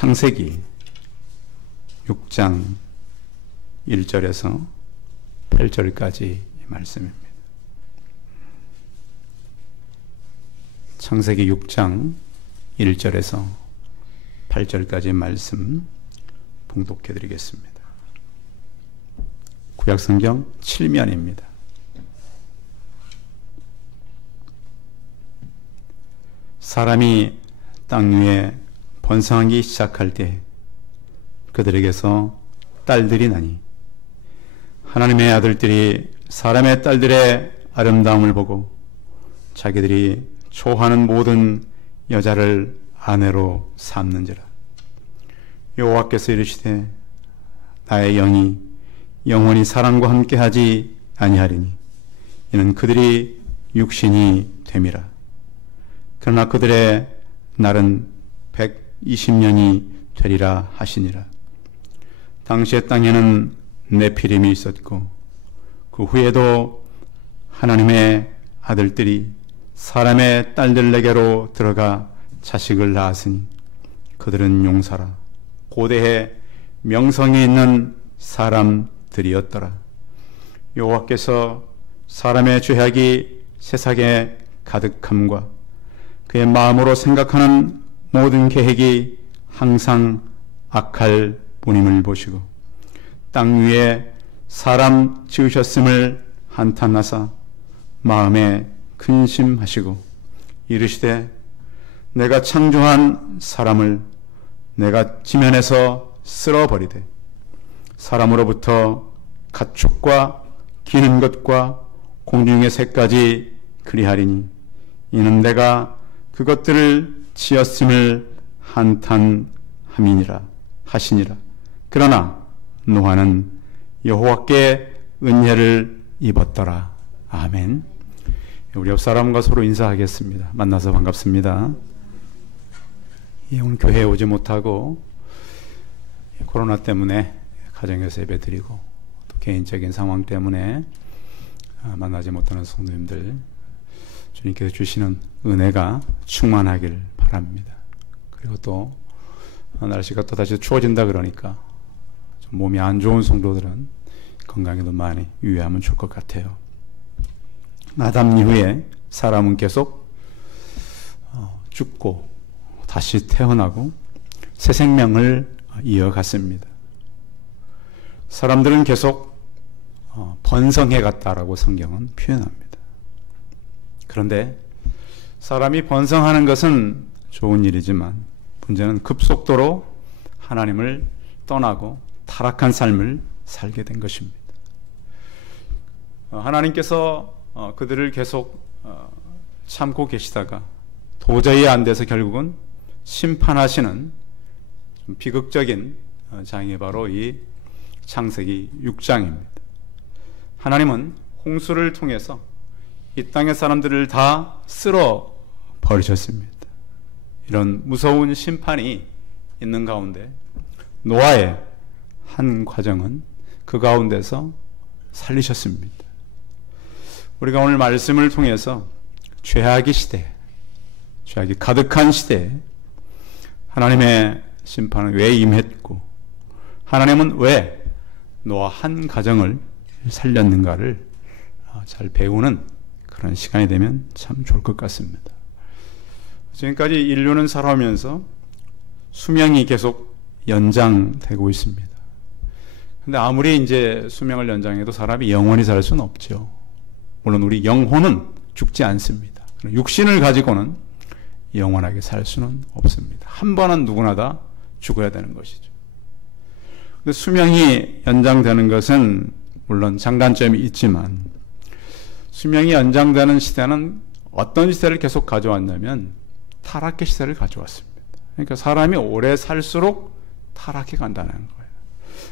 창세기 6장 1절에서 8절까지 말씀입니다. 창세기 6장 1절에서 8절까지 말씀 봉독해 드리겠습니다. 구약성경 7면입니다. 사람이 땅 위에 번성하기 시작할 때 그들에게서 딸들이 나니 하나님의 아들들이 사람의 딸들의 아름다움을 보고 자기들이 초하는 모든 여자를 아내로 삼는지라. 여호와께서 이르시되 나의 영이 영원히 사람과 함께하지 아니하리니 이는 그들이 육신이 됨이라. 그러나 그들의 날은 120년이 되리라 하시니라. 당시의 땅에는 네피림이 있었고 그 후에도 하나님의 아들들이 사람의 딸들에게로 들어가 자식을 낳았으니 그들은 용사라 고대에 명성이 있는 사람들이었더라. 여호와께서 사람의 죄악이 세상에 가득함과 그의 마음으로 생각하는 모든 계획이 항상 악할 뿐임을 보시고 땅 위에 사람 지으셨음을 한탄하사 마음에 근심하시고 이르시되 내가 창조한 사람을 내가 지면에서 쓸어버리되 사람으로부터 가축과 기는 것과 공중의 새까지 그리하리니 이는 내가 그것들을 지었음을 한탄함이니라 하시니라. 그러나 노아는 여호와께 은혜를 입었더라. 아멘. 우리 옆 사람과 서로 인사하겠습니다. 만나서 반갑습니다. 오늘 교회에 오지 못하고 코로나 때문에 가정에서 예배드리고 또 개인적인 상황 때문에 만나지 못하는 성도님들 주님께서 주시는 은혜가 충만하길 바랍니다. 그리고 또 날씨가 또 다시 추워진다 그러니까 좀 몸이 안 좋은 성도들은 건강에도 많이 유의하면 좋을 것 같아요. 아담 이후에 사람은 계속 죽고 다시 태어나고 새 생명을 이어갔습니다. 사람들은 계속 번성해 갔다라고 성경은 표현합니다. 그런데 사람이 번성하는 것은 좋은 일이지만 문제는 급속도로 하나님을 떠나고 타락한 삶을 살게 된 것입니다. 하나님께서 그들을 계속 참고 계시다가 도저히 안 돼서 결국은 심판하시는 좀 비극적인 장이 바로 이 창세기 6장입니다. 하나님은 홍수를 통해서 이 땅의 사람들을 다 쓸어 버리셨습니다. 이런 무서운 심판이 있는 가운데 노아의 한 과정은 그 가운데서 살리셨습니다. 우리가 오늘 말씀을 통해서 죄악의 시대, 죄악이 가득한 시대에 하나님의 심판은 왜 임했고 하나님은 왜 노아 한 가정을 살렸는가를 잘 배우는 그런 시간이 되면 참 좋을 것 같습니다. 지금까지 인류는 살아오면서 수명이 계속 연장되고 있습니다. 근데 아무리 이제 수명을 연장해도 사람이 영원히 살 수는 없죠. 물론 우리 영혼은 죽지 않습니다. 육신을 가지고는 영원하게 살 수는 없습니다. 한 번은 누구나 다 죽어야 되는 것이죠. 근데 수명이 연장되는 것은 물론 장단점이 있지만 수명이 연장되는 시대는 어떤 시대를 계속 가져왔냐면 타락의 시대를 가져왔습니다. 그러니까 사람이 오래 살수록 타락해 간다는 거예요.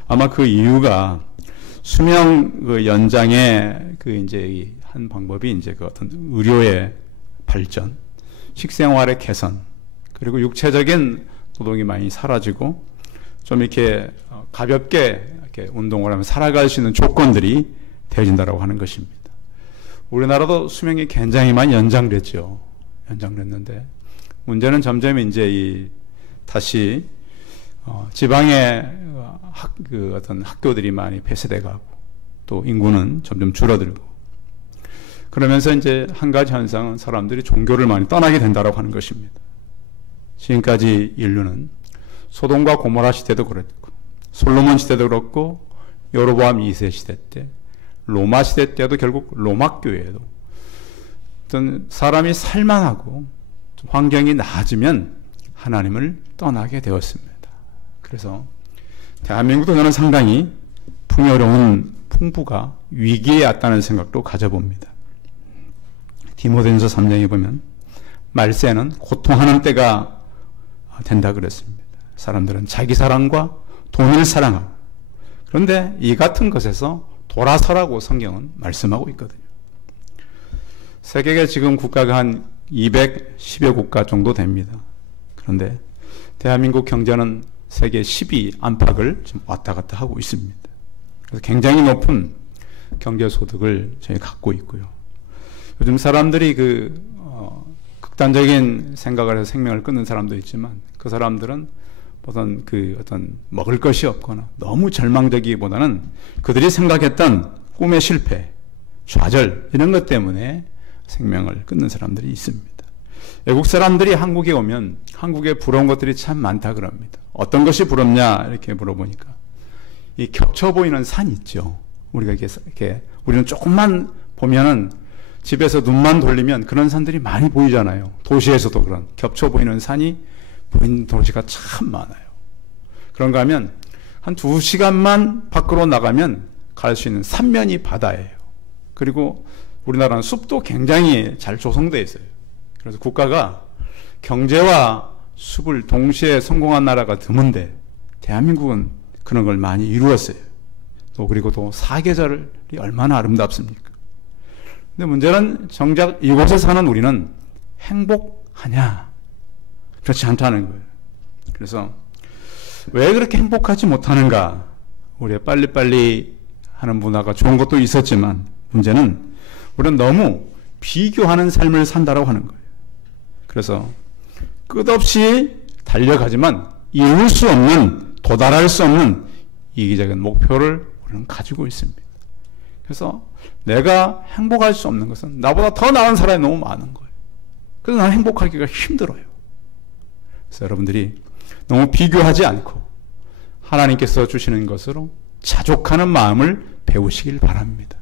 아마 그 이유가 수명 그 연장의 그 이제 한 방법이 이제 그 어떤 의료의 발전, 식생활의 개선, 그리고 육체적인 노동이 많이 사라지고 좀 이렇게 가볍게 이렇게 운동을 하면 살아갈 수 있는 조건들이 되어진다라고 하는 것입니다. 우리나라도 수명이 굉장히 많이 연장됐죠. 연장됐는데 문제는 점점 이제 다시 지방의 어떤 학교들이 많이 폐쇄돼 가고 또 인구는 점점 줄어들고 그러면서 이제 한 가지 현상은 사람들이 종교를 많이 떠나게 된다라고 하는 것입니다. 지금까지 인류는 소돔과 고모라 시대도 그랬고 솔로몬 시대도 그렇고 여로보암 2세 시대 때 로마 시대 때도 결국 로마 교회에도 어떤 사람이 살만하고 환경이 나아지면 하나님을 떠나게 되었습니다. 그래서 대한민국도 저는 상당히 풍요로운 풍부가 위기에 왔다는 생각도 가져봅니다. 디모데전서 3장에 보면 말세는 고통하는 때가 된다 그랬습니다. 사람들은 자기 사랑과 돈을 사랑하고 그런데 이 같은 것에서 돌아서라고 성경은 말씀하고 있거든요. 세계에 지금 국가가 한 210여 국가 정도 됩니다. 그런데 대한민국 경제는 세계 10위 안팎을 지금 왔다 갔다 하고 있습니다. 그래서 굉장히 높은 경제 소득을 저희 갖고 있고요. 요즘 사람들이 극단적인 생각을 해서 생명을 끊는 사람도 있지만 그 사람들은 어떤 먹을 것이 없거나 너무 절망적이기보다는 그들이 생각했던 꿈의 실패, 좌절 이런 것 때문에 생명을 끊는 사람들이 있습니다. 외국 사람들이 한국에 오면 한국에 부러운 것들이 참 많다 그럽니다. 어떤 것이 부럽냐 이렇게 물어보니까 이 겹쳐 보이는 산 있죠. 우리가 이렇게 우리는 조금만 보면은 집에서 눈만 돌리면 그런 산들이 많이 보이잖아요. 도시에서도 그런 겹쳐 보이는 산이 보이는 도시가 참 많아요. 그런가 하면 한 2시간만 밖으로 나가면 갈 수 있는 삼면이 바다예요. 그리고 우리나라는 숲도 굉장히 잘 조성되어 있어요. 그래서 국가가 경제와 숲을 동시에 성공한 나라가 드문데 대한민국은 그런 걸 많이 이루었어요. 그리고 또 사계절이 얼마나 아름답습니까? 근데 문제는 정작 이곳에 사는 우리는 행복하냐? 그렇지 않다는 거예요. 그래서 왜 그렇게 행복하지 못하는가? 우리가 빨리빨리 하는 문화가 좋은 것도 있었지만 문제는 우리는 너무 비교하는 삶을 산다라고 하는 거예요. 그래서 끝없이 달려가지만 이룰 수 없는, 도달할 수 없는 이기적인 목표를 우리는 가지고 있습니다. 그래서 내가 행복할 수 없는 것은 나보다 더 나은 사람이 너무 많은 거예요. 그래서 나는 행복하기가 힘들어요. 그래서 여러분들이 너무 비교하지 않고 하나님께서 주시는 것으로 자족하는 마음을 배우시길 바랍니다.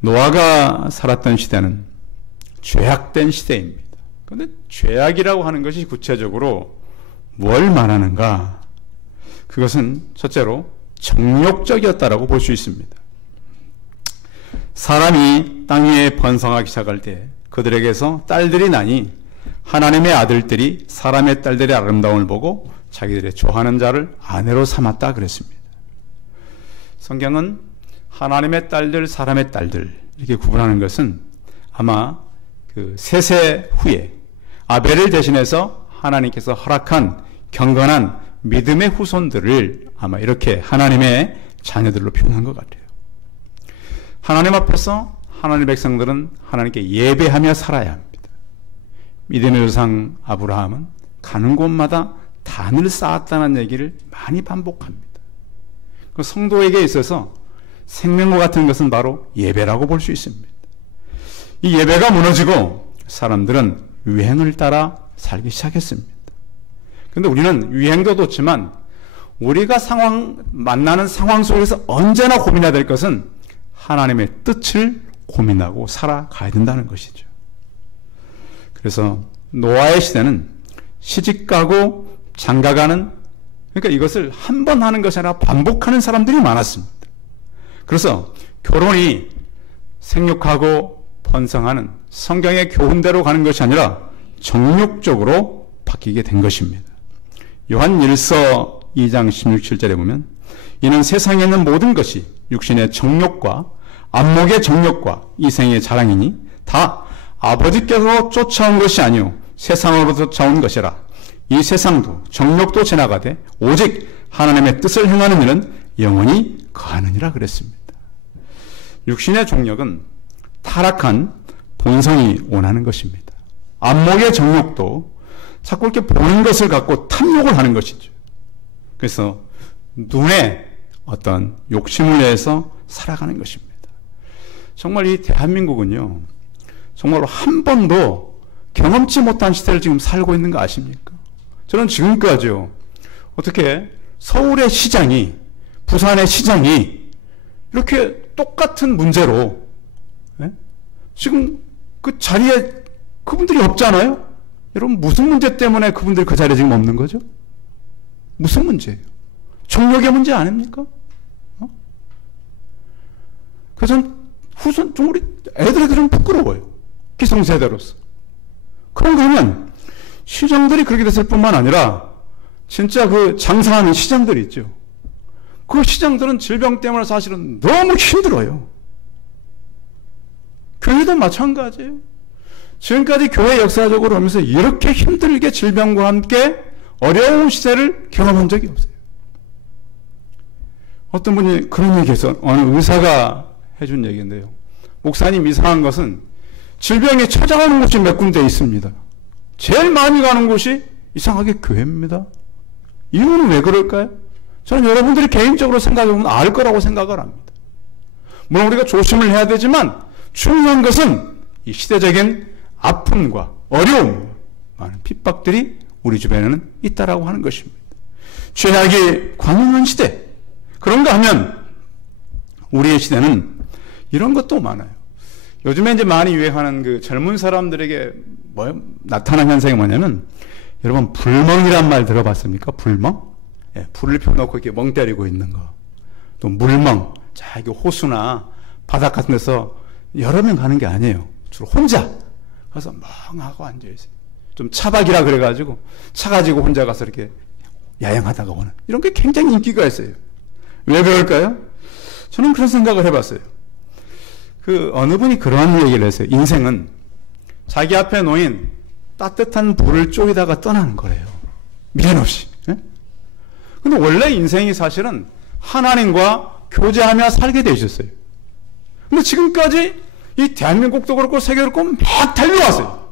노아가 살았던 시대는 죄악된 시대입니다. 그런데 죄악이라고 하는 것이 구체적으로 뭘 말하는가? 그것은 첫째로 정욕적이었다라고 볼 수 있습니다. 사람이 땅 위에 번성하기 시작할 때 그들에게서 딸들이 나니 하나님의 아들들이 사람의 딸들의 아름다움을 보고 자기들의 좋아하는 자를 아내로 삼았다 그랬습니다. 성경은 하나님의 딸들, 사람의 딸들 이렇게 구분하는 것은 아마 그 세세 후에 아벨을 대신해서 하나님께서 허락한 경건한 믿음의 후손들을 아마 이렇게 하나님의 자녀들로 표현한 것 같아요. 하나님 앞에서 하나님의 백성들은 하나님께 예배하며 살아야 합니다. 믿음의 조상 아브라함은 가는 곳마다 단을 쌓았다는 얘기를 많이 반복합니다. 그 성도에게 있어서 생명과 같은 것은 바로 예배라고 볼 수 있습니다. 이 예배가 무너지고 사람들은 유행을 따라 살기 시작했습니다. 그런데 우리는 유행도 좋지만 우리가 만나는 상황 속에서 언제나 고민해야 될 것은 하나님의 뜻을 고민하고 살아가야 된다는 것이죠. 그래서 노아의 시대는 시집가고 장가가는, 그러니까 이것을 한 번 하는 것이 아니라 반복하는 사람들이 많았습니다. 그래서 결혼이 생육하고 번성하는 성경의 교훈대로 가는 것이 아니라 정욕적으로 바뀌게 된 것입니다. 요한 1서 2장 16, 17절에 보면 이는 세상에 있는 모든 것이 육신의 정욕과 안목의 정욕과 이생의 자랑이니 다 아버지께서 쫓아온 것이 아니요 세상으로 쫓아온 것이라. 이 세상도 정욕도 지나가되 오직 하나님의 뜻을 행하는 일은 영원히 거하느니라 그랬습니다. 육신의 정욕은 타락한 본성이 원하는 것입니다. 안목의 정욕도 자꾸 이렇게 보는 것을 갖고 탐욕을 하는 것이죠. 그래서 눈에 어떤 욕심을 내서 살아가는 것입니다. 정말 이 대한민국은요, 정말로 한 번도 경험치 못한 시대를 지금 살고 있는 거 아십니까? 저는 지금까지요, 어떻게 서울의 시장이, 부산의 시장이 이렇게 똑같은 문제로, 예? 지금 그 자리에 그분들이 없잖아요? 여러분, 무슨 문제 때문에 그분들이 그 자리에 지금 없는 거죠? 무슨 문제예요? 정력의 문제 아닙니까? 그래서 좀 우리 애들에게 좀 부끄러워요. 기성세대로서. 그런가 하면 시장들이 그렇게 됐을 뿐만 아니라 진짜 그 장사하는 시장들이 있죠. 그 시장들은 질병 때문에 사실은 너무 힘들어요. 교회도 마찬가지예요. 지금까지 교회 역사적으로 하면서 이렇게 힘들게 질병과 함께 어려운 시대를 경험한 적이 없어요. 어떤 분이 그런 얘기해서 어느 의사가 해준 얘기인데요. 목사님, 이상한 것은 질병이 찾아가는 곳이 몇 군데 있습니다. 제일 많이 가는 곳이 이상하게 교회입니다. 이유는 왜 그럴까요? 저는 여러분들이 개인적으로 생각해보면 알 거라고 생각을 합니다. 물론 우리가 조심을 해야 되지만 중요한 것은 이 시대적인 아픔과 어려움, 많은 핍박들이 우리 주변에는 있다라고 하는 것입니다. 죄악이 광활한 시대. 그런가 하면 우리의 시대는 이런 것도 많아요. 요즘에 이제 많이 유행하는 그 젊은 사람들에게 나타나는 현상이 뭐냐면, 여러분, 불멍이란 말 들어봤습니까? 불멍? 예, 불을 펴놓고 이렇게 멍 때리고 있는 거. 또 물멍. 자, 이게 호수나 바닥 같은 데서 여러 명 가는 게 아니에요. 주로 혼자 가서 멍하고 앉아있어요. 좀 차박이라 그래가지고 차 가지고 혼자 가서 이렇게 야영하다가 오는, 이런 게 굉장히 인기가 있어요. 왜 그럴까요? 저는 그런 생각을 해봤어요. 그 어느 분이 그런 얘기를 했어요. 인생은 자기 앞에 놓인 따뜻한 불을 쪼이다가 떠나는 거래요. 미련 없이. 예? 근데 원래 인생이 사실은 하나님과 교제하며 살게 돼 있었어요. 근데 지금까지 이 대한민국도 그렇고 세계도 그렇고 막 달려왔어요.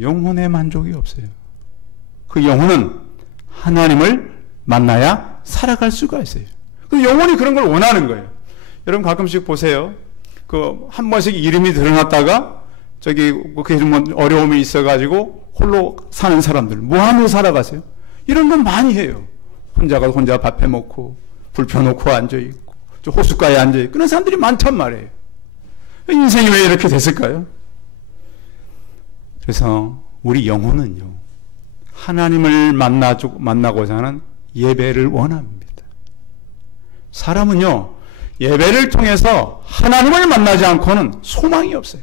영혼의 만족이 없어요. 그 영혼은 하나님을 만나야 살아갈 수가 있어요. 그 영혼이 그런 걸 원하는 거예요. 여러분 가끔씩 보세요. 그 한 번씩 이름이 드러났다가 저기 그 이름 어려움이 있어가지고 홀로 사는 사람들, 뭐 하며 살아가세요? 이런 건 많이 해요. 혼자가 혼자 밥 해먹고 불 펴놓고 앉아있고 호숫가에 앉아있고 그런 사람들이 많단 말이에요. 인생이 왜 이렇게 됐을까요? 그래서 우리 영혼은요, 하나님을 만나고자 하는 예배를 원합니다. 사람은요, 예배를 통해서 하나님을 만나지 않고는 소망이 없어요.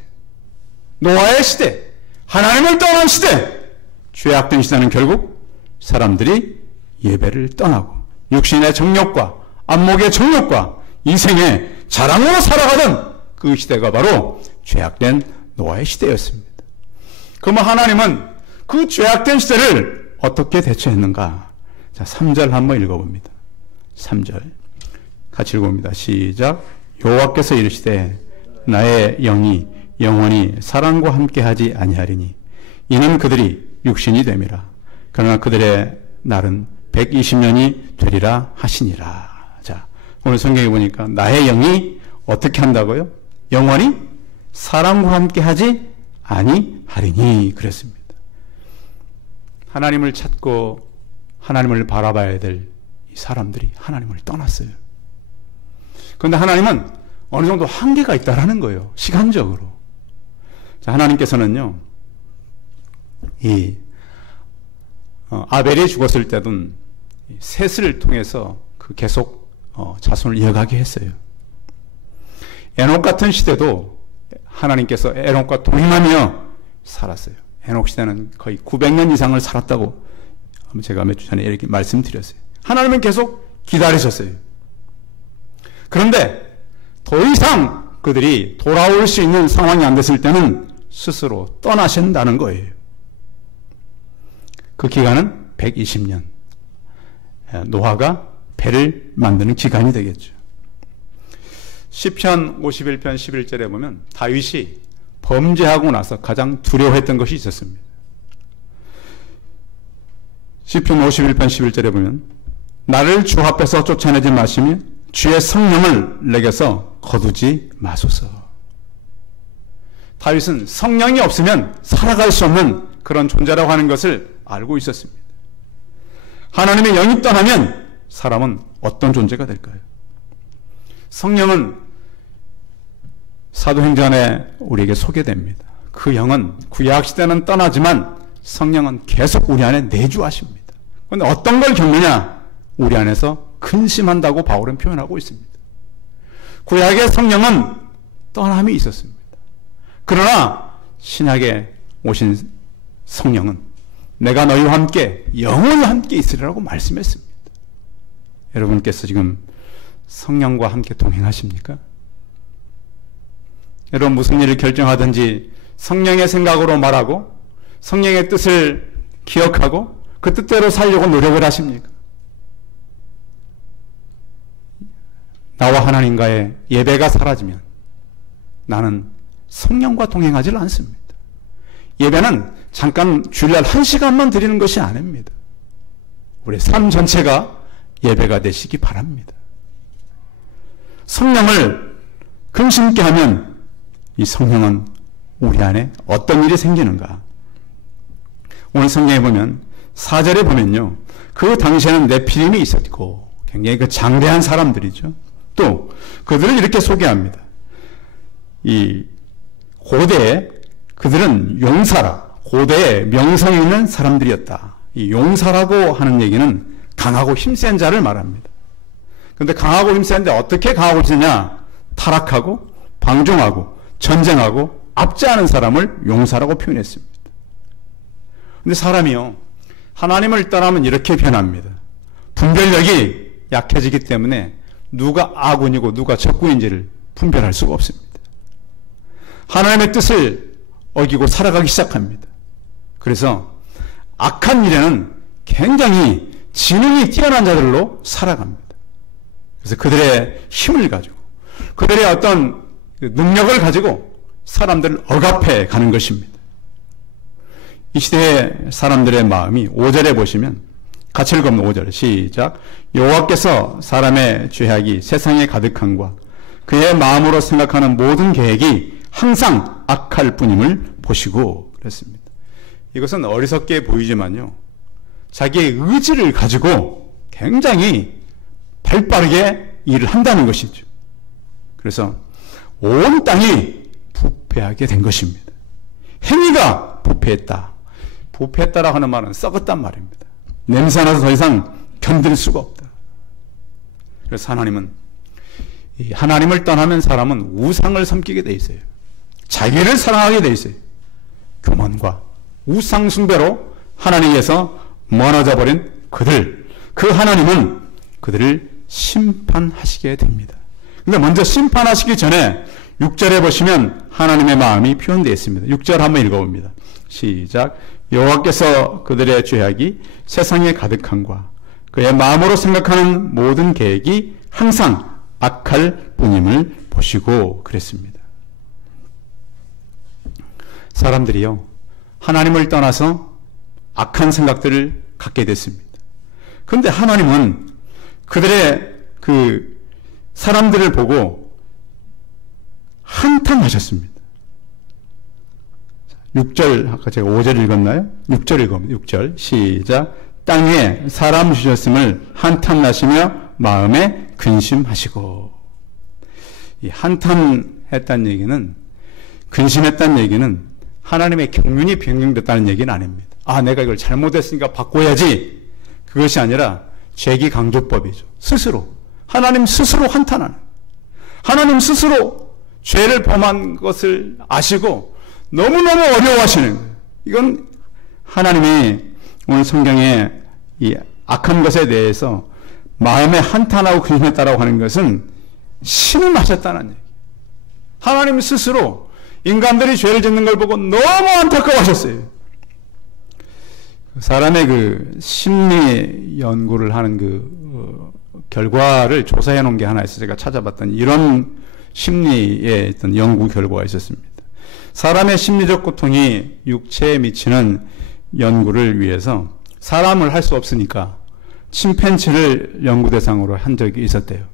노아의 시대, 하나님을 떠난 시대, 죄악된 시대는 결국 사람들이 예배를 떠나고 육신의 정욕과 안목의 정욕과 이생의 자랑으로 살아가던 그 시대가 바로 죄악된 노아의 시대였습니다. 그러면 하나님은 그 죄악된 시대를 어떻게 대처했는가? 자, 3절 한번 읽어봅니다. 3절 같이 읽어봅니다. 시작. 여호와께서 이르시되 나의 영이 영원히 사람과 함께하지 아니하리니 이는 그들이 육신이 됨이라. 그러나 그들의 날은 120년이 되리라 하시니라. 자, 오늘 성경에 보니까 나의 영이 어떻게 한다고요? 영원히 사람과 함께하지 아니하리니 그랬습니다. 하나님을 찾고 하나님을 바라봐야 될 이 사람들이 하나님을 떠났어요. 그런데 하나님은 어느 정도 한계가 있다라는 거예요. 시간적으로. 자, 하나님께서는요, 아벨이 죽었을 때는 셋을 통해서 그 계속 자손을 이어가게 했어요. 에녹 같은 시대도 하나님께서 에녹과 동행하며 살았어요. 에녹 시대는 거의 900년 이상을 살았다고 제가 몇 주 전에 이렇게 말씀드렸어요. 하나님은 계속 기다리셨어요. 그런데 더 이상 그들이 돌아올 수 있는 상황이 안 됐을 때는 스스로 떠나신다는 거예요. 그 기간은 120년. 노아가 배를 만드는 기간이 되겠죠. 시편 51편 11절에 보면 다윗이 범죄하고 나서 가장 두려워했던 것이 있었습니다. 시편 51편 11절에 보면 나를 주 앞에서 쫓아내지 마시며 주의 성령을 내게서 거두지 마소서. 다윗은 성령이 없으면 살아갈 수 없는 그런 존재라고 하는 것을 알고 있었습니다. 하나님의 영이 떠나면 사람은 어떤 존재가 될까요? 성령은 사도행전에 우리에게 소개됩니다. 그 영은 구약시대는 떠나지만 성령은 계속 우리 안에 내주하십니다. 그런데 어떤 걸 겪느냐? 우리 안에서 근심한다고 바울은 표현하고 있습니다. 구약의 성령은 떠남이 있었습니다. 그러나 신약에 오신 성령은 내가 너희와 함께 영원히 함께 있으리라고 말씀했습니다. 여러분께서 지금 성령과 함께 동행하십니까? 여러분 무슨 일을 결정하든지 성령의 생각으로 말하고 성령의 뜻을 기억하고 그 뜻대로 살려고 노력을 하십니까? 나와 하나님과의 예배가 사라지면 나는 성령과 동행하지 않습니다. 예배는 잠깐 주일날 1시간만 드리는 것이 아닙니다. 우리 삶 전체가 예배가 되시기 바랍니다. 성령을 근심케 하면 이 성령은 우리 안에 어떤 일이 생기는가? 오늘 성경에 보면 4절에 보면요. 그 당시에는 네피림이 있었고 굉장히 그 장대한 사람들이죠. 또 그들을 이렇게 소개합니다. 이 고대에 그들은 용사라, 고대에 명성이 있는 사람들이었다. 이 용사라고 하는 얘기는 강하고 힘센 자를 말합니다. 그런데 강하고 힘센데 어떻게 강하고 힘세냐? 타락하고 방종하고 전쟁하고 압제하는 사람을 용사라고 표현했습니다. 그런데 사람이요, 하나님을 떠나면 이렇게 변합니다. 분별력이 약해지기 때문에 누가 아군이고 누가 적군인지를 분별할 수가 없습니다. 하나님의 뜻을 어기고 살아가기 시작합니다. 그래서 악한 일에는 굉장히 지능이 뛰어난 자들로 살아갑니다. 그래서 그들의 힘을 가지고 그들의 어떤 능력을 가지고 사람들을 억압해 가는 것입니다. 이 시대의 사람들의 마음이 5절에 보시면 같이 읽으면 5절 시작. 여호와께서 사람의 죄악이 세상에 가득함과 그의 마음으로 생각하는 모든 계획이 항상 악할 뿐임을 보시고 그랬습니다. 이것은 어리석게 보이지만요, 자기의 의지를 가지고 굉장히 발빠르게 일을 한다는 것이죠. 그래서 온 땅이 부패하게 된 것입니다. 행위가 부패했다. 부패했다라고 하는 말은 썩었단 말입니다. 냄새나서 더 이상 견딜 수가 없다. 그래서 하나님은 하나님을 떠나면 사람은 우상을 섬기게 돼 있어요. 자기를 사랑하게 돼 있어요. 교만과 우상 숭배로 하나님께서 멀어져 버린 그 하나님은 그들을 심판하시게 됩니다. 근데 먼저 심판하시기 전에 6절에 보시면 하나님의 마음이 표현되어 있습니다. 6절 한번 읽어봅니다. 시작. 여호와께서 그들의 죄악이 세상에 가득함과 그의 마음으로 생각하는 모든 계획이 항상 악할 뿐임을 보시고 그랬습니다. 사람들이요, 하나님을 떠나서 악한 생각들을 갖게 됐습니다. 그런데 하나님은 그들의 그 사람들을 보고 한탄하셨습니다. 6절, 아까 제가 5절 읽었나요? 6절 읽어봅니다. 6절 시작. 땅에 사람 주셨음을 한탄하시며 마음에 근심하시고. 이 한탄했다는 얘기는, 근심했다는 얘기는 하나님의 경륜이 변경됐다는 얘기는 아닙니다. 아, 내가 이걸 잘못했으니까 바꿔야지. 그것이 아니라 죄기강조법이죠. 스스로, 하나님 스스로 한탄하는, 하나님 스스로 죄를 범한 것을 아시고 너무너무 어려워하시는 거예요. 이건 하나님이 오늘 성경에 이 악한 것에 대해서 마음에 한탄하고 근심했다라고 하는 것은 신음하셨다는 얘기. 하나님 스스로 인간들이 죄를 짓는 걸 보고 너무 안타까워하셨어요. 사람의 그 심리 연구를 하는 그 결과를 조사해 놓은 게 하나 있어요. 제가 찾아봤더니 이런 심리의 어떤 연구 결과가 있었습니다. 사람의 심리적 고통이 육체에 미치는 연구를 위해서 사람을 할 수 없으니까 침팬지를 연구 대상으로 한 적이 있었대요.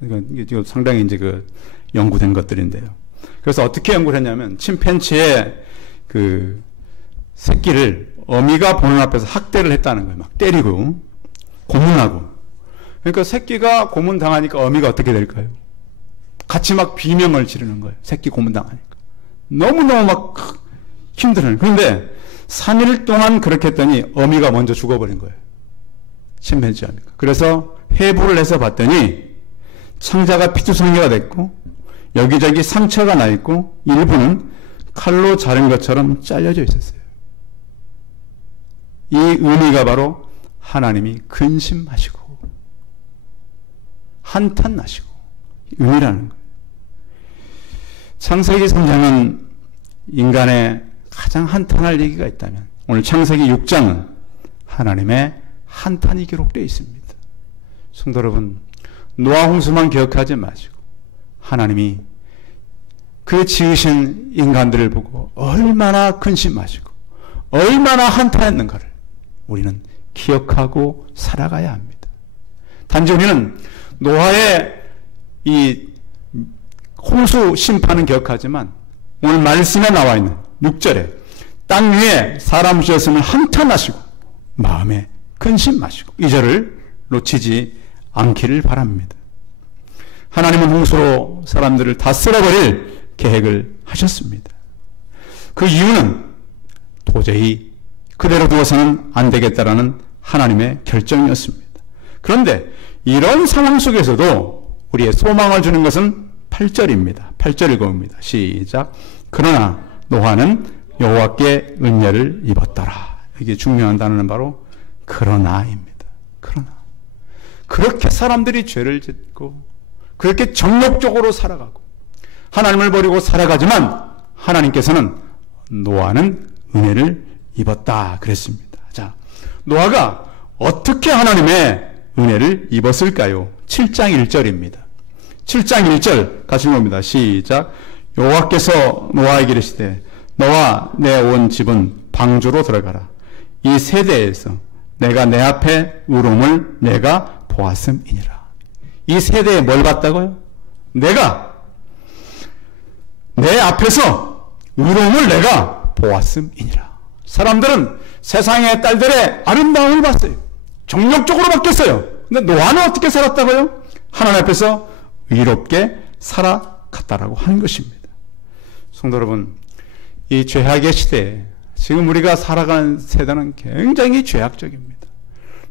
그러니까 이게 상당히 이제 그 연구된 것들인데요. 그래서 어떻게 연구를 했냐면 침팬지의 그 새끼를 어미가 보는 앞에서 학대를 했다는 거예요. 막 때리고 고문하고. 그러니까 새끼가 고문당하니까 어미가 어떻게 될까요? 같이 막 비명을 지르는 거예요. 새끼 고문당하니까. 너무너무 막 힘들어요. 그런데 3일 동안 그렇게 했더니 어미가 먼저 죽어버린 거예요. 침팬지 어미가. 그래서 해부를 해서 봤더니 창자가 피투성이가 됐고 여기저기 상처가 나 있고 일부는 칼로 자른 것처럼 잘려져 있었어요. 이 의미가 바로 하나님이 근심하시고 한탄나시고 의미라는 거예요. 창세기 3장은 인간의 가장 한탄할 얘기가 있다면 오늘 창세기 6장은 하나님의 한탄이 기록되어 있습니다. 성도 여러분, 노아 홍수만 기억하지 마시고 하나님이 그 지으신 인간들을 보고 얼마나 근심하시고 얼마나 한탄했는가를 우리는 기억하고 살아가야 합니다. 단지 우리는 노아의 이 홍수 심판은 기억하지만 오늘 말씀에 나와 있는 6절에 땅 위에 사람 지었으면 한탄하시고 마음에 근심하시고 이 절을 놓치지 않기를 바랍니다. 하나님은 홍수로 사람들을 다 쓸어버릴 계획을 하셨습니다. 그 이유는 도저히 그대로 두어서는 안 되겠다라는 하나님의 결정이었습니다. 그런데 이런 상황 속에서도 우리의 소망을 주는 것은 8절입니다. 8절 읽어봅니다. 시작. 그러나 노아는 여호와께 은혜를 입었더라. 이게 중요한 단어는 바로 그러나입니다. 그러나 그렇게 사람들이 죄를 짓고 그렇게 정욕적으로 살아가고 하나님을 버리고 살아가지만 하나님께서는 노아는 은혜를 입었다 그랬습니다. 자, 노아가 어떻게 하나님의 은혜를 입었을까요? 7장 1절입니다. 7장 1절 같이 읽어봅니다. 시작. 여호와께서 노아에게 이르시되 너와 내 온 집은 방주로 들어가라. 이 세대에서 내가 내 앞에 의로움을 내가 보았음이니라. 이 세대에 뭘 봤다고요? 내가 내 앞에서 의로움을 내가 보았음이니라. 사람들은 세상의 딸들의 아름다움을 봤어요. 정력적으로 바뀌었어요. 근데 노아는 어떻게 살았다고요? 하나님 앞에서 의롭게 살아갔다라고 하는 것입니다. 성도 여러분, 이 죄악의 시대에 지금 우리가 살아가는 세대는 굉장히 죄악적입니다.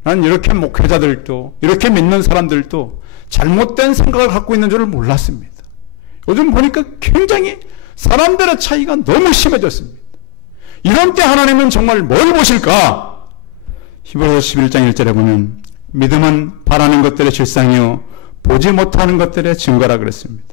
난 이렇게 목회자들도 이렇게 믿는 사람들도 잘못된 생각을 갖고 있는 줄을 몰랐습니다. 요즘 보니까 굉장히 사람들의 차이가 너무 심해졌습니다. 이런 때 하나님은 정말 뭘 보실까? 히브리서 11장 1절에 보면 믿음은 바라는 것들의 실상이요 보지 못하는 것들의 증거라 그랬습니다.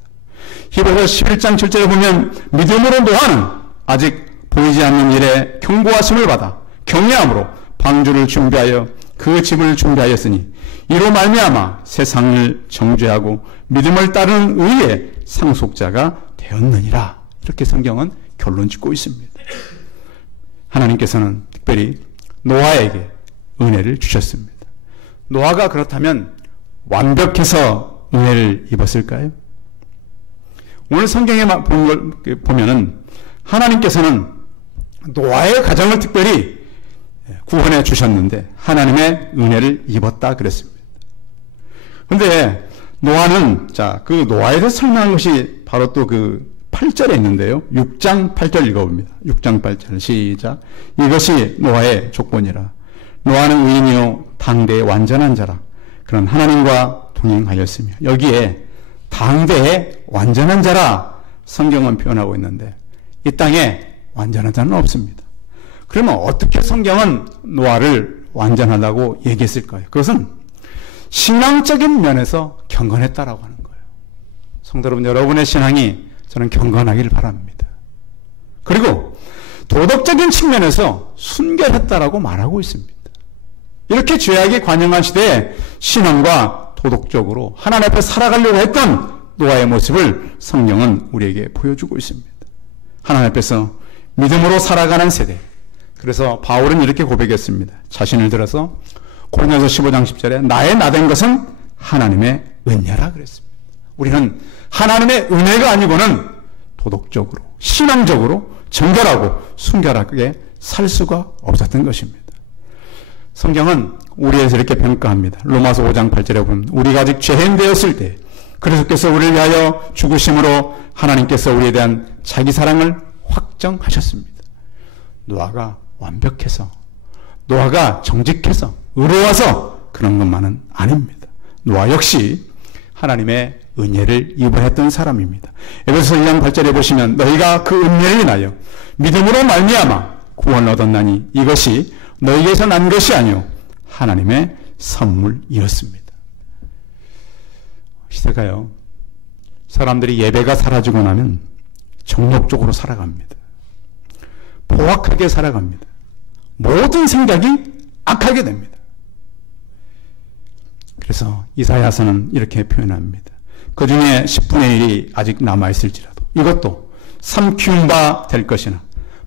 히브리서 11장 7절에 보면 믿음으로 노아는 아직 보이지 않는 일에 경고하심을 받아 경외함으로 방주를 준비하여 그 집을 준비하였으니 이로 말미암아 세상을 정죄하고 믿음을 따르는 의의 상속자가 되었느니라. 이렇게 성경은 결론 짓고 있습니다. 하나님께서는 특별히 노아에게 은혜를 주셨습니다. 노아가 그렇다면 완벽해서 은혜를 입었을까요? 오늘 성경에 본 걸 보면은 하나님께서는 노아의 가정을 특별히 구원해 주셨는데 하나님의 은혜를 입었다 그랬습니다. 그런데 노아는 그 노아에 대해서 설명한 것이 바로 또 그 8절에 있는데요. 6장 8절 읽어봅니다. 6장 8절 시작. 이것이 노아의 조건이라. 노아는 의인이요 당대의 완전한 자라. 그런 하나님과 동행하였으며 여기에 당대의 완전한 자라 성경은 표현하고 있는데 이 땅에 완전한 자는 없습니다. 그러면 어떻게 성경은 노아를 완전하다고 얘기했을까요? 그것은 신앙적인 면에서 경건했다라고 하는 거예요. 성도 여러분, 여러분의 신앙이 저는 경건하길 바랍니다. 그리고 도덕적인 측면에서 순결했다라고 말하고 있습니다. 이렇게 죄악이 관영한 시대에 신앙과 도덕적으로 하나님 앞에 살아가려고 했던 노아의 모습을 성경은 우리에게 보여주고 있습니다. 하나님 앞에서 믿음으로 살아가는 세대, 그래서 바울은 이렇게 고백했습니다. 자신을 들어서 고린도서 15장 10절에 나의 나된 것은 하나님의 은혜라 그랬습니다. 우리는 하나님의 은혜가 아니고는 도덕적으로, 신앙적으로 정결하고 순결하게 살 수가 없었던 것입니다. 성경은 우리에서 이렇게 평가합니다. 로마서 5장 8절에 보면 우리가 아직 죄인 되었을 때 그리스도께서 우리를 위하여 죽으심으로 하나님께서 우리에 대한 자기 사랑을 확정하셨습니다. 노아가 완벽해서, 노아가 정직해서, 의로워서 그런 것만은 아닙니다. 노아 역시 하나님의 은혜를 입어했던 사람입니다. 에베소서 2장 8절에 보시면 너희가 그 은혜를 인하여 믿음으로 말미암아 구원을 얻었나니 이것이 너희에게서 난 것이 아니요 하나님의 선물이었습니다. 시대가요, 사람들이 예배가 사라지고 나면 정욕적으로 살아갑니다. 포악하게 살아갑니다. 모든 생각이 악하게 됩니다. 그래서 이사야서는 이렇게 표현합니다. 그 중에 10분의 1이 아직 남아있을지라도 이것도 삼키운 바 될 것이나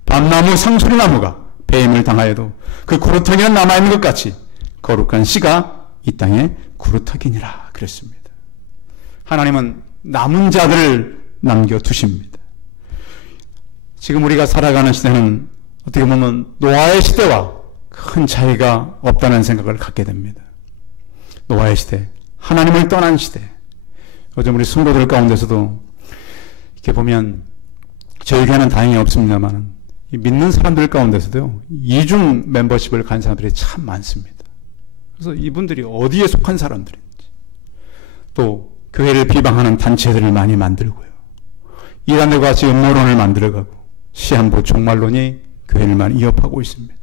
밤나무 상수리나무가 배임을 당하여도 그 구루터기는 남아있는 것 같이 거룩한 씨가 이 땅에 구루터기니라 그랬습니다. 하나님은 남은 자들을 남겨두십니다. 지금 우리가 살아가는 시대는 어떻게 보면 노아의 시대와 큰 차이가 없다는 생각을 갖게 됩니다. 노아의 시대, 하나님을 떠난 시대. 요즘 우리 성도들 가운데서도 이렇게 보면 저희 교회는 다행히 없습니다만 믿는 사람들 가운데서도요, 이중 멤버십을 가진 사람들이 참 많습니다. 그래서 이분들이 어디에 속한 사람들인지, 또 교회를 비방하는 단체들을 많이 만들고요, 이단들과 같이 음모론을 만들어가고 시한부 종말론이 교회를 많이 위협하고 있습니다.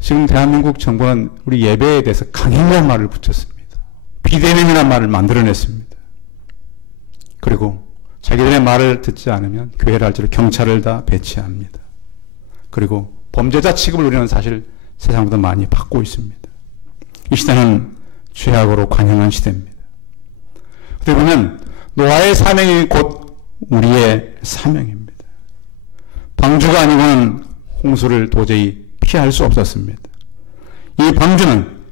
지금 대한민국 정부는 우리 예배에 대해서 강행이라는 말을 붙였습니다. 비대면이라는 말을 만들어냈습니다. 그리고 자기들의 말을 듣지 않으면 교회를 할지로 경찰을 다 배치합니다. 그리고 범죄자 취급을 우리는 사실 세상보다 많이 받고 있습니다. 이 시대는 죄악으로 관영한 시대입니다. 어떻게 보면 노아의 사명이 곧 우리의 사명입니다. 방주가 아니고는 홍수를 도저히 피할 수 없었습니다. 이 방주는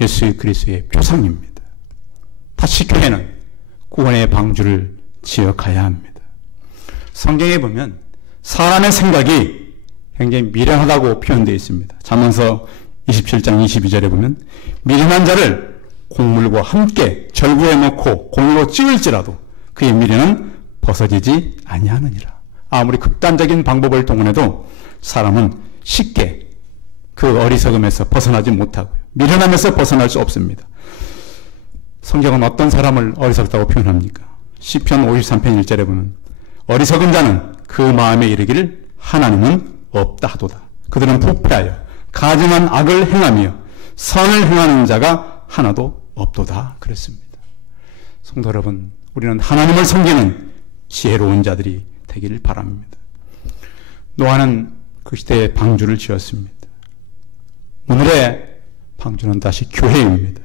예수 그리스도의 표상입니다. 다시 교회는 구원의 방주를 지어가야 합니다. 성경에 보면 사람의 생각이 굉장히 미련하다고 표현되어 있습니다. 잠언서 27장 22절에 보면 미련한 자를 곡물과 함께 절구에 넣고 공으로 찌을지라도 그의 미련은 벗어지지 아니하느니라. 아무리 극단적인 방법을 동원해도 사람은 쉽게 그 어리석음에서 벗어나지 못하고요, 미련함에서 벗어날 수 없습니다. 성경은 어떤 사람을 어리석다고 표현합니까? 시편 53편 1절에 보면 어리석은 자는 그 마음에 이르기를 하나님은 없다 하도다. 그들은 부패하여 가증한 악을 행하며 선을 행하는 자가 하나도 없도다 그랬습니다. 성도 여러분, 우리는 하나님을 섬기는 지혜로운 자들이 되기를 바랍니다. 노아는 그 시대에 방주를 지었습니다. 오늘의 방주는 다시 교회입니다.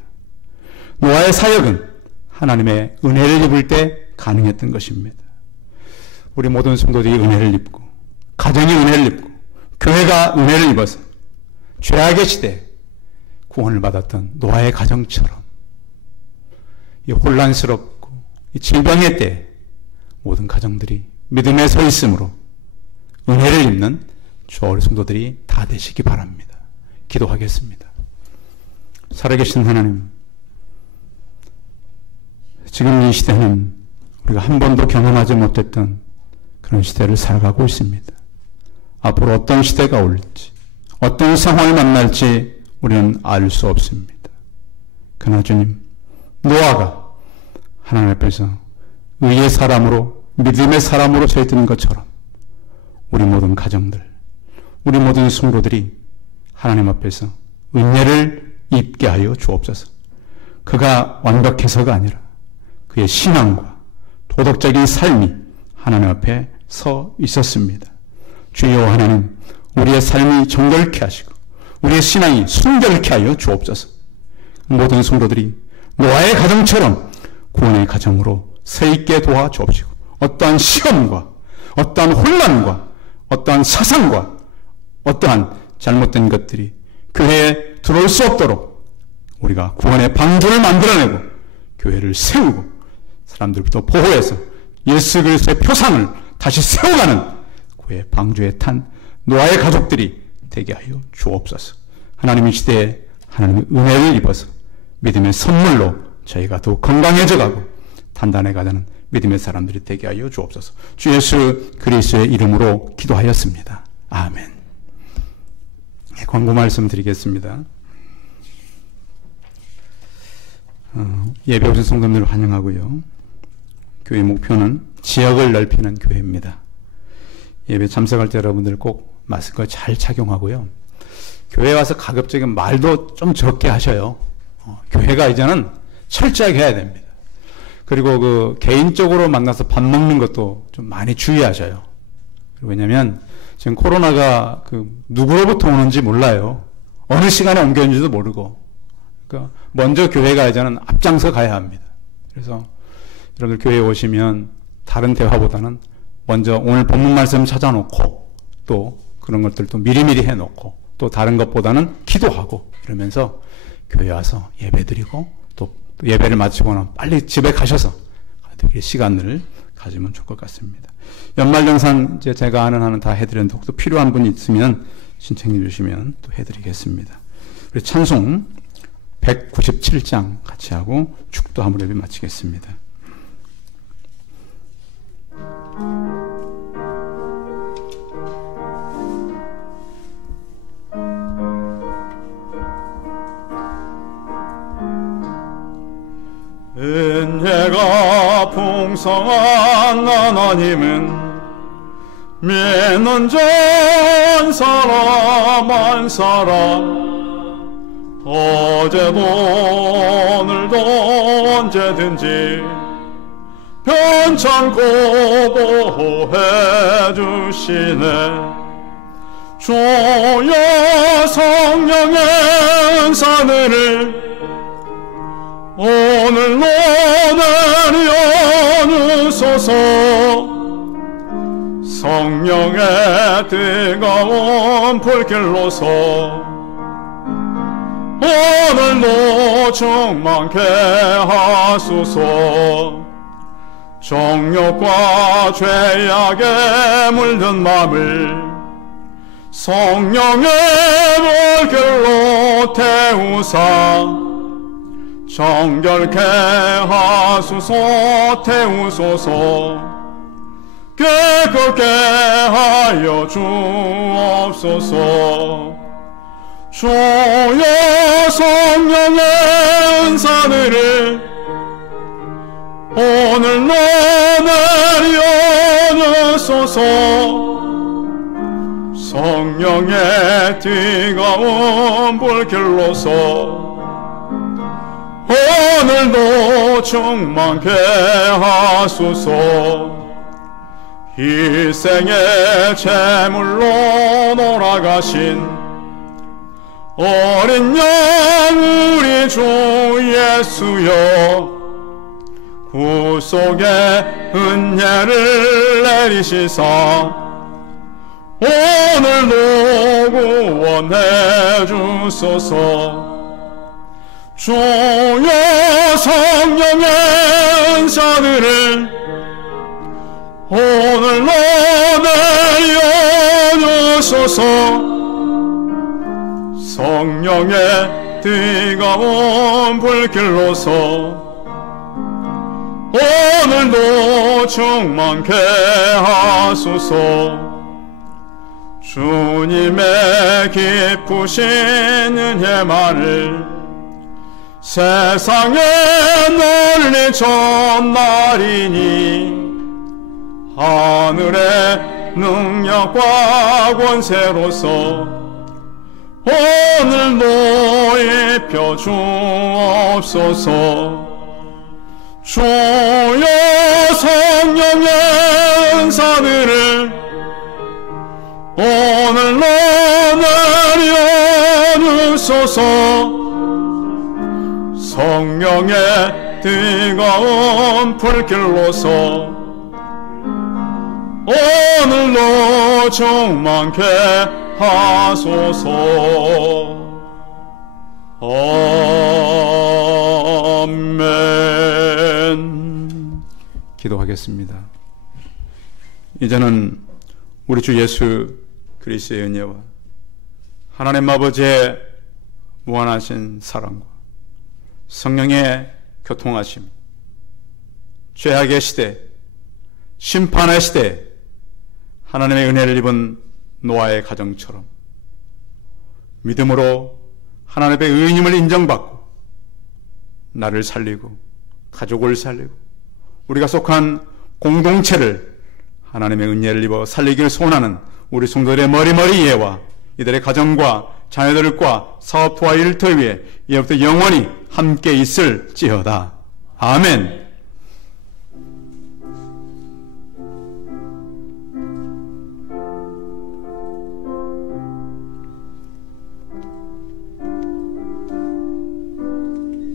노아의 사역은 하나님의 은혜를 입을 때 가능했던 것입니다. 우리 모든 성도들이 은혜를 입고, 가정이 은혜를 입고, 교회가 은혜를 입어서 죄악의 시대 구원을 받았던 노아의 가정처럼 이 혼란스럽고 이 질병의 때 모든 가정들이 믿음에 서 있으므로 은혜를 입는 주 우리 성도들이 다 되시기 바랍니다. 기도하겠습니다. 살아계신 하나님, 지금 이 시대는 우리가 한 번도 경험하지 못했던 그런 시대를 살아가고 있습니다. 앞으로 어떤 시대가 올지, 어떤 상황을 만날지 우리는 알 수 없습니다. 그러나 주님, 노아가 하나님 앞에서 의의 사람으로, 믿음의 사람으로 서 있는 것처럼 우리 모든 가정들, 우리 모든 성도들이 하나님 앞에서 은혜를 입게 하여 주옵소서. 그가 완벽해서가 아니라 그의 신앙과 도덕적인 삶이 하나님 앞에 서 있었습니다. 주여 하나님, 우리의 삶이 정결케 하시고 우리의 신앙이 순결케 하여 주옵소서. 모든 성도들이 노아의 가정처럼 구원의 가정으로 서 있게 도와주옵시고 어떠한 시험과 어떠한 혼란과 어떠한 사상과 어떠한 잘못된 것들이 교회에 들어올 수 없도록 우리가 구원의 방주를 만들어내고 교회를 세우고 사람들부터 보호해서 예수 그리스도의 표상을 다시 세워가는 구원의 방주에 탄 노아의 가족들이 되게 하여 주옵소서. 하나님 이 시대에 하나님의 은혜를 입어서 믿음의 선물로 저희가 더욱 건강해져 가고 단단해 가는 믿음의 사람들이 되게 하여 주옵소서. 주 예수 그리스도의 이름으로 기도하였습니다. 아멘. 광고 말씀 드리겠습니다. 예배 오신 성도님들을 환영하고요. 교회 목표는 지역을 넓히는 교회입니다. 예배 참석할 때 여러분들 꼭 마스크 잘 착용하고요. 교회 와서 가급적인 말도 좀 적게 하셔요. 교회가 이제는 철저하게 해야 됩니다. 그리고 그 개인적으로 만나서 밥 먹는 것도 좀 많이 주의하셔요. 왜냐하면 지금 코로나가 그 누구로부터 오는지 몰라요. 어느 시간에 옮겼는지도 모르고. 그러니까 먼저 교회가 이제는 앞장서 가야 합니다. 그래서 여러분들 교회에 오시면 다른 대화보다는 먼저 오늘 본문 말씀 찾아놓고 또 그런 것들도 미리미리 해놓고 또 다른 것보다는 기도하고 이러면서 교회 와서 예배드리고 또 예배를 마치고는 빨리 집에 가셔서 시간을 가지면 좋을 것 같습니다. 연말정산 이제 제가 아는 한은 다 해드렸는데 혹시 필요한 분이 있으면 신청해 주시면 또 해드리겠습니다. 그리고 찬송 197장 같이 하고 축도 한번 예배 마치겠습니다. 은혜가 풍성한 하나님은 믿는 전 사람 한 사람 어제도 오늘도 언제든지 편찮고 보호해 주시네. 주여 성령의 은사들을 오늘로 내려 주소서. 성령의 뜨거운 불길로서 오늘도 충만케 하소서. 정욕과 죄악에 물든 마음을 성령의 불길로 태우사 정결케 하소서. 태우소서. 깨끗게 하여 주옵소서. 주여 성령의 은사들을 오늘로 내려 주소서. 성령의 뜨거운 불길로서 오늘도 충만케 하소서. 희생의 제물로 돌아가신 어린 양 우리 주 예수여, 구속의 은혜를 내리시사 오늘도 구원해 주소서. 주여 성령의 은사들을 오늘로 내려 주소서. 성령의 뜨거운 불길로서 오늘도 충만케 하소서. 주님의 기쁘신 은혜만을 세상에 널리 전하리니 하늘의 능력과 권세로서 오늘도 입혀 주옵소서. 주여 성령의 은사들을 오늘로 내려 주소서. 성령의 뜨거운 불길로서 오늘로 충만케 하소서. 아멘. 기도하겠습니다. 이제는 우리 주 예수 그리스도의 은혜와 하나님 아버지의 무한하신 사랑과 성령의 교통하심, 죄악의 시대, 심판의 시대, 하나님의 은혜를 입은 노아의 가정처럼 믿음으로 하나님의 의인임을 인정받고 나를 살리고 가족을 살리고 우리가 속한 공동체를 하나님의 은혜를 입어 살리기를 소원하는 우리 성도들의 머리머리 예와 이들의 가정과 자녀들과 사업토와 일터 위에 이제부터 영원히 함께 있을지어다. 아멘.